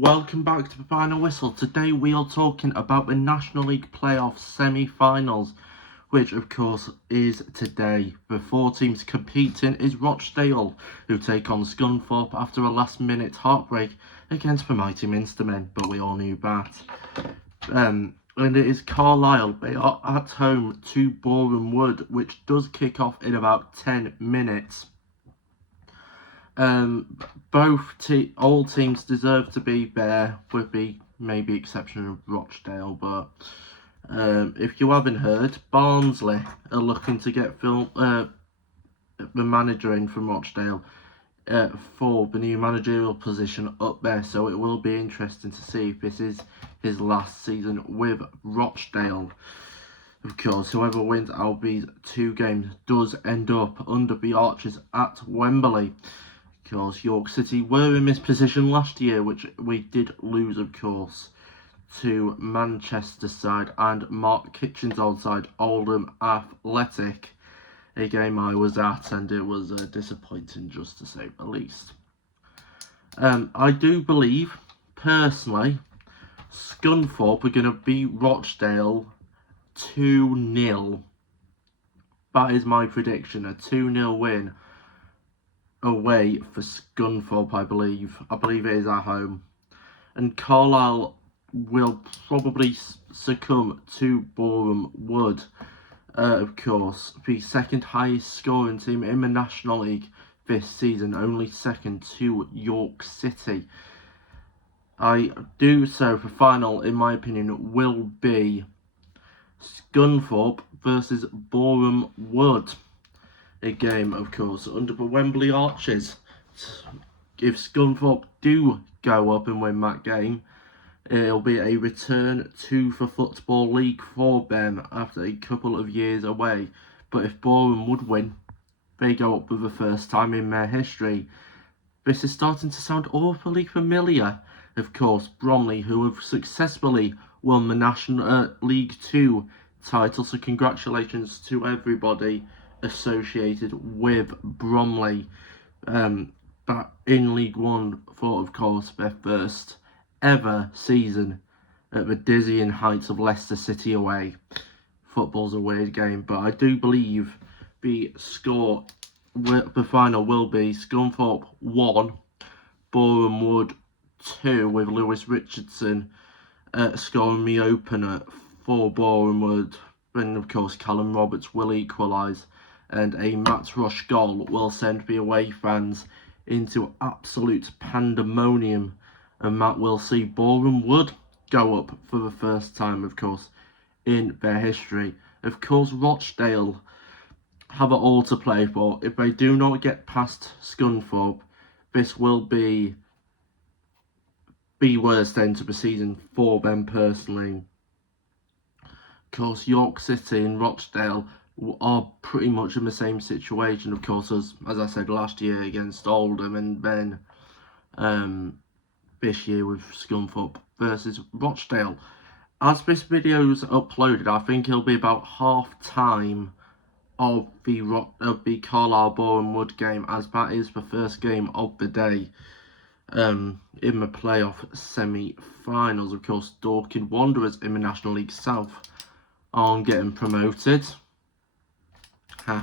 Welcome back to the Final Whistle. Today we are talking about the National League Playoff semi-finals, which of course is today. The four teams competing is Rochdale, who take on Scunthorpe after a last-minute heartbreak against the mighty Minstermen, but we all knew that. And it is Carlisle. They are at home to Boreham Wood, which does kick off in about 10 minutes. All teams deserve to be there, with the maybe exception of Rochdale. But if you haven't heard, Barnsley are looking to get the manager in from Rochdale for the new managerial position up there. So it will be interesting to see if this is his last season with Rochdale. Of course, whoever wins out of these two games does end up under the Archers at Wembley. Of course, York City were in this position last year, which we did lose, of course, to Manchester side and Mark Kitchen's old side, Oldham Athletic, a game I was at, and it was disappointing, just to say the least. I do believe, personally, Scunthorpe are going to beat Rochdale 2-0. That is my prediction, a 2-0 win away for Scunthorpe, I believe. I believe it is at home. And Carlisle will probably succumb to Boreham Wood. Of course, the second highest scoring team in the National League this season, only second to York City. I do so the final, in my opinion, will be Scunthorpe versus Boreham Wood. A game, of course, under the Wembley Archers. If Scunthorpe do go up and win that game, it'll be a return to the Football League for them after a couple of years away. But if Boreham would win, they go up for the first time in their history. This is starting to sound awfully familiar. Of course, Bromley, who have successfully won the National League 2 title, so congratulations to everybody associated with Bromley, but in League One for, of course, their first ever season at the dizzying heights of Leicester City away. Football's a weird game, but I do believe the final will be Scunthorpe 1, Boreham Wood 2, with Lewis Richardson scoring the opener for Boreham Wood. And of course, Callum Roberts will equalise, and a Matt Rush goal will send the away fans into absolute pandemonium, and that will see Boreham Wood go up for the first time, of course, in their history. Of course, Rochdale have it all to play for. If they do not get past Scunthorpe, this will be the worst end to the season for them personally. Of course, York City and Rochdale are pretty much in the same situation, of course, as I said last year against Oldham, and then this year with Scunthorpe versus Rochdale. As this video is uploaded, I think it'll be about half time of the Carlisle Boreham Wood game, as that is the first game of the day in the playoff semi-finals. Of course, Dorking Wanderers in the National League South are getting promoted. So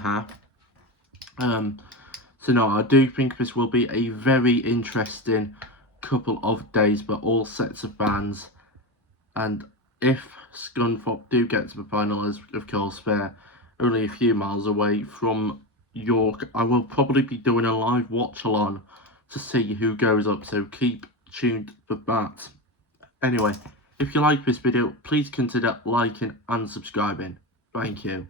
no, I do think this will be a very interesting couple of days for all sets of fans. And if Scunthorpe do get to the final, as of course they're only a few miles away from York, I will probably be doing a live watch-along to see who goes up, so keep tuned for that. Anyway, if you like this video, please consider liking and subscribing. Thank you.